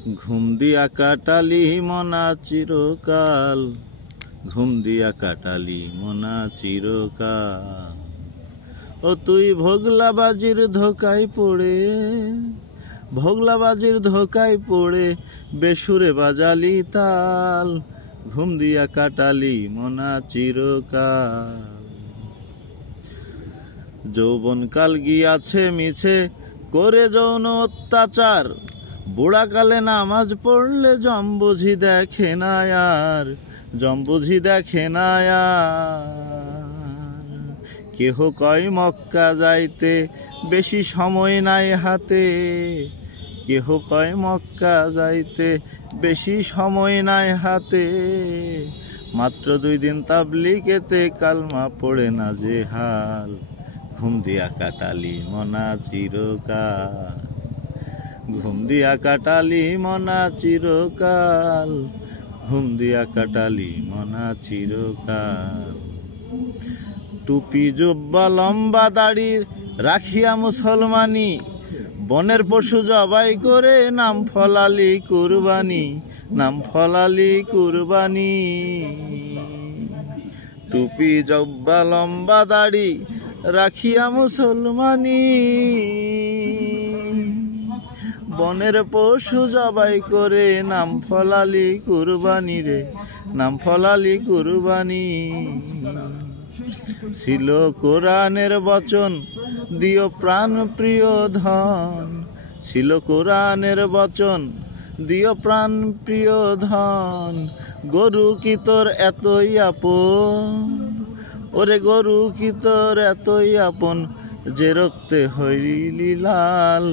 ঘুম দিয়া কাটালি মনা চিরকাল, ঘুম দিয়া কাটালি মনা চিরকাল। ও তুই ভোগলাবাজির ধোকায় পড়ে, ভোগলাবাজির ধোকায় পড়ে বেসুরে বাজালি তাল, ঘুম দিয়া কাটালি মনা চিরকাল। যৌবনকাল গিয়াছে মিছে করে যৌন অত্যাচার, বুড়াকালে নামাজ পড়লে জম্বুঝি দেখে না আর, জম্বুঝি দেখে না আর। কেহ কয় মক্কা যাইতে বেশি সময় নাই হাতে, কেহ কয় মক্কা যাইতে বেশি সময় নাই হাতে। মাত্র 2 দিন তাবলিগেতে কালমা পড়ে না যে হাল, ঘুম দিয়া কাটালি মনা চিরকাল, ঘুম দিয়া কাটালি মনা চিরকাল, ঘুম দিয়া কাটালি মনা চিরকাল। টুপি জুব্বা লম্বা দাড়ির রাখিয়া মুসলমানি, বনের পশু জবাই করে নাম ফলালি কুরবানি, নাম ফলালি কুরবানি। টুপি জব্বা লম্বা দাড়ি রাখিয়া মুসলমানি, বনের পশু জবাই করে নাম ফলালি কুরবানি রে, নাম ফলালি কুরবানি। ছিল কোরআনের বচন দিও প্রাণ প্রিয় ধন, ছিল কোরআনের বচন দিও প্রাণ প্রিয় ধন। গরু কি তোর এতই আপন, ওরে গরু কি তোর এতই আপন, যে রক্তে হইলি লাল,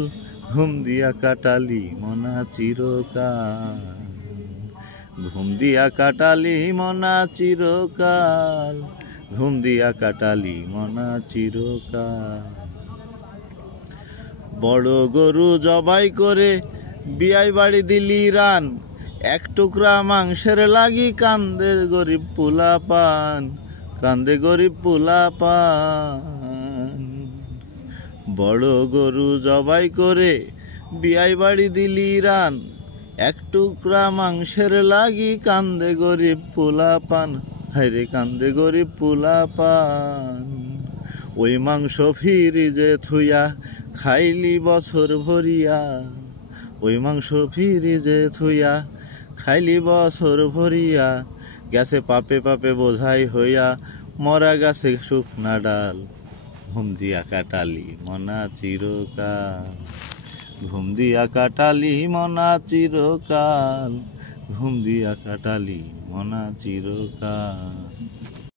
ঘুম দিয়া কাটালি মনা চিরকাল, ঘুম দিয়া কাটালি মনা চিরকাল, ঘুম দিয়া কাটালি মনা চিরকাল। বড় গরু জবাই করে বিয়াই বাড়ি দিলি রান, 1 টুকরা মাংসের লাগি কান্দে গরিব পোলা পান, কান্দে গরিব পোলা পান। বড় গরু জবাই করে বিয়াই বাড়ি দিলি রান, 1 টুকরা মাংসের লাগি কান্দে গরিব পোলা পান, হায়রে কান্দে গরিব পোলা পান। ওই মাংস ফ্রিজে থুইয়া খাইলি বছর ভরিয়া, ওই মাংস ফ্রিজে থুইয়া খাইলি বছর ভরিয়া। গেছে পাপে পাপে বোঝাই হইয়া, মরা গাছে শুকনা ডাল, ঘুম দিয়া কাটালি মনা চিরকাল, ঘুম দিয়া কাটালি মনা চিরকাল, ঘুম দিয়া কাটালি মনা চিরকাল।